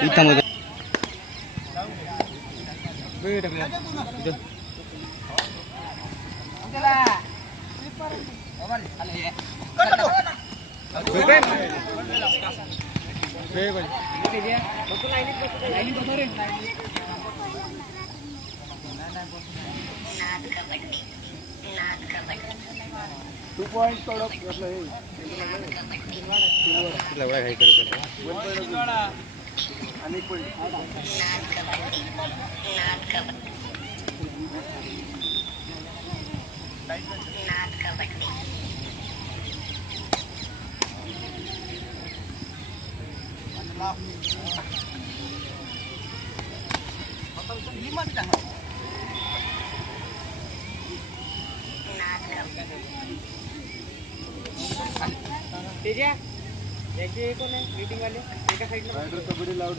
इथं मध्ये two point meeting वाले कबड्डी लावून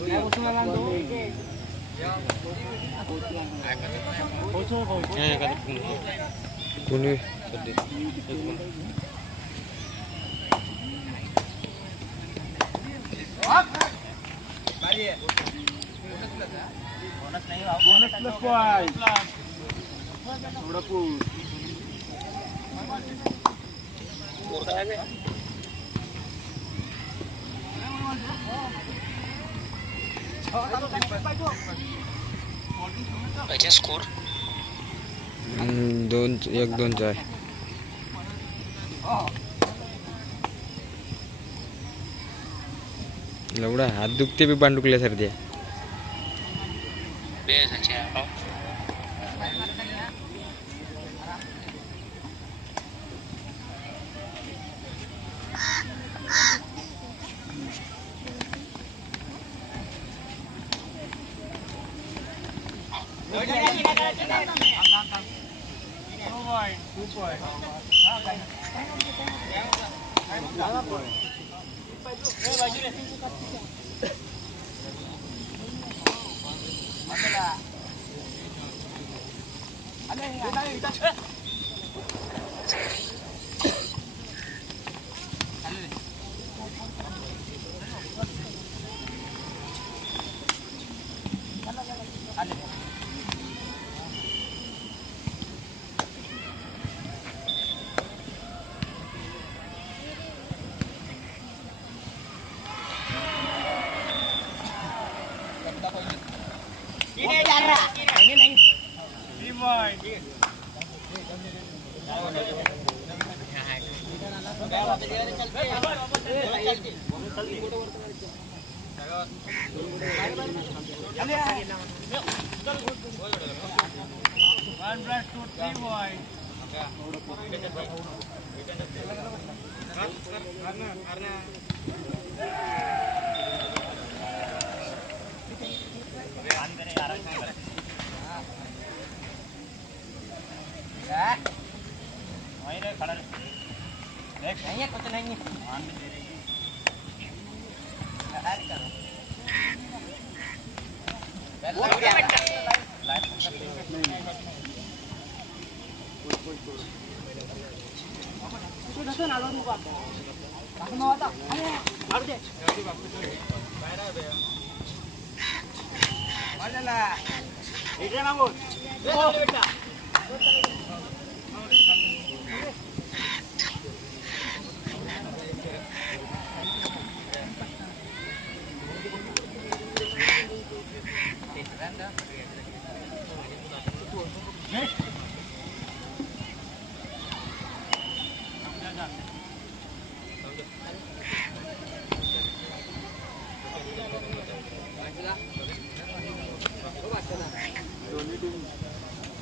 बोनस प्लस पॉइंट थोड़ा पूछ स्कोर 2-1 आहे. एवढा हात दुखते बी पांडुकल्यासारखे.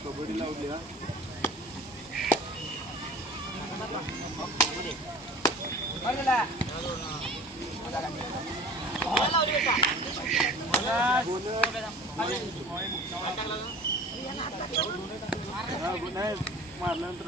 कबड्डी लावली हा मारल्यानंतर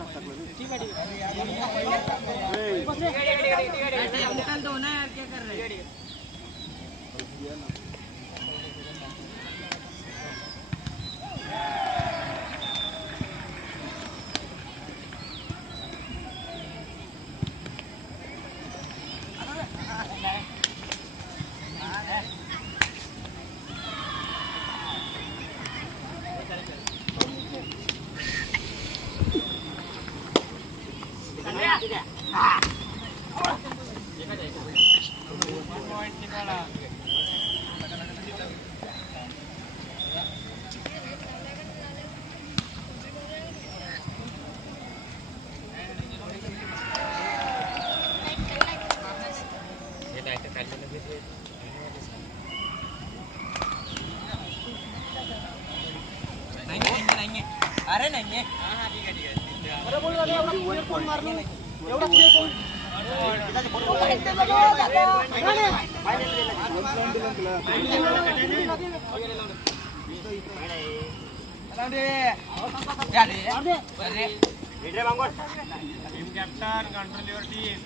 captain control your team.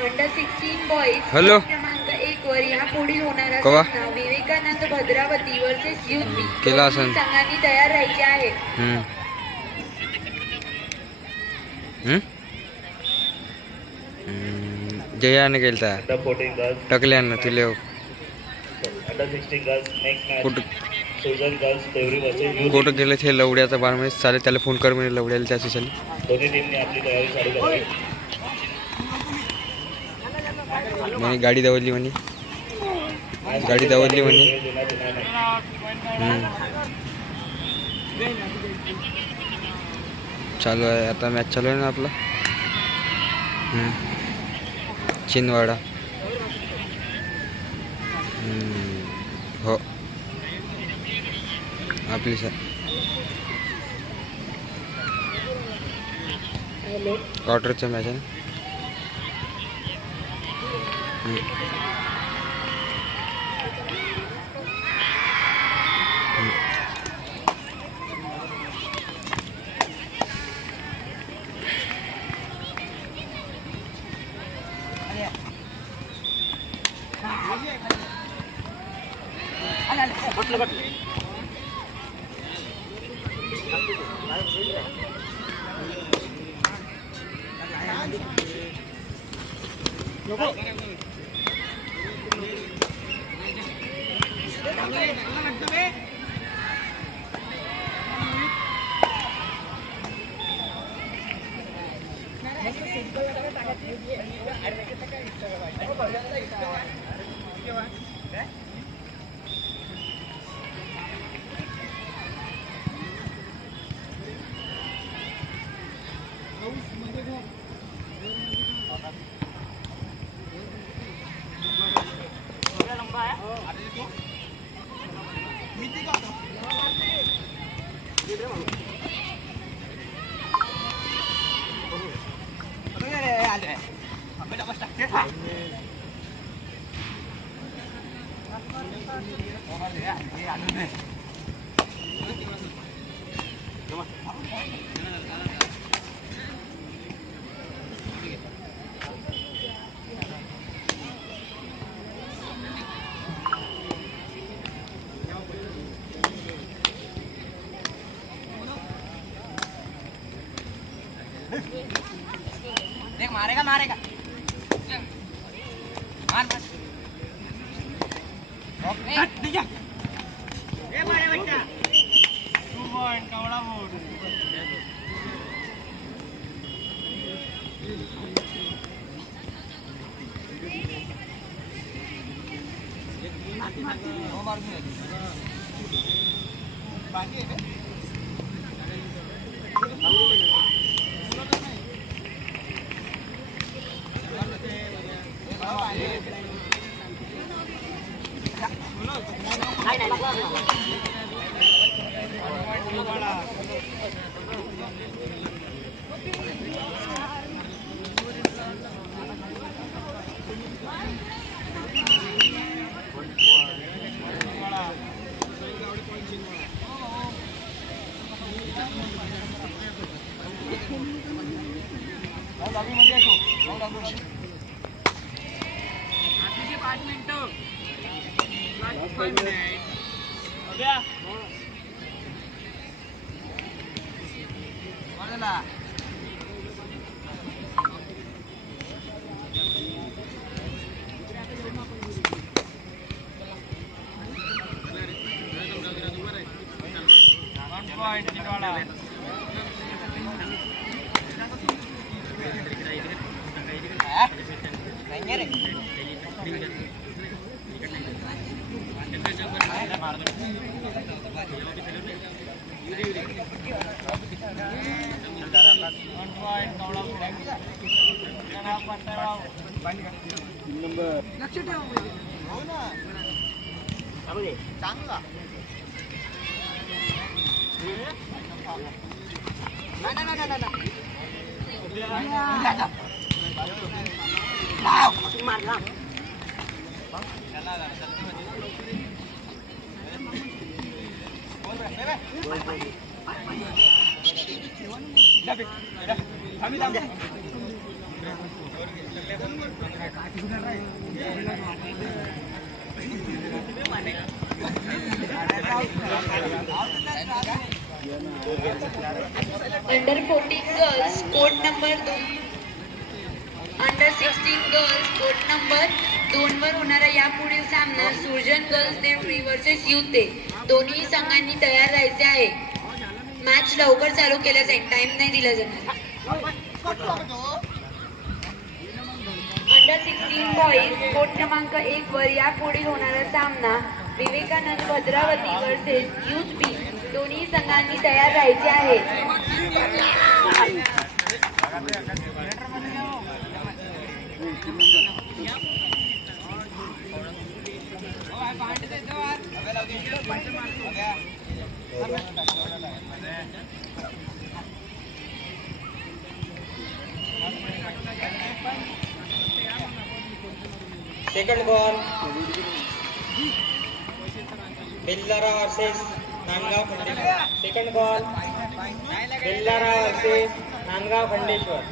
Under 16 boys hello. क्रमांक 1 वर या पुढील होणारा कवा? सामना विवेकानंद भद्रावती वर्सेस युपी केला असेल. संघांनी तयार राहायचे आहे. जयाने गेलता टकल्यानं तुले कुठं गेलं ते लवड्याचा बार म्हणजे चालेल त्याला फोन कर म्हणजे लवड्याला त्या दिवसाला म्हणे गाडी दावडली म्हणे चालू आहे आता मॅच चालू आहे ना आपला चिनवाडा हो आपली सर क्वार्टरचा मॅच आहे देख मारेगा मारेगा मार मार ए मारे बच्चा 2 पॉइंट कवड़ा बोर्ड बाकी है under 14 girls court number 2 under 16 girls court number 2 वर होणारा यापुढील सामना सुरजन गर्ल्स देवळी वर्सेस युते दोन्ही संघांनी तयार राहायचे आहे. मॅच लवकर चालू केला जाईल, टाइम नाही दिला जाणार. अंडर 16 बॉईज कोर्ट क्रमांक 1 वर यापुढील होणारा सामना Vivekanand Bhadravati versus youth B दोन्ही संघांनी तयार राहायचे आहे. Second ball Bellara versus Nandgaon Khandeshwar. Second ball Bellara versus Nandgaon Khandeshwar.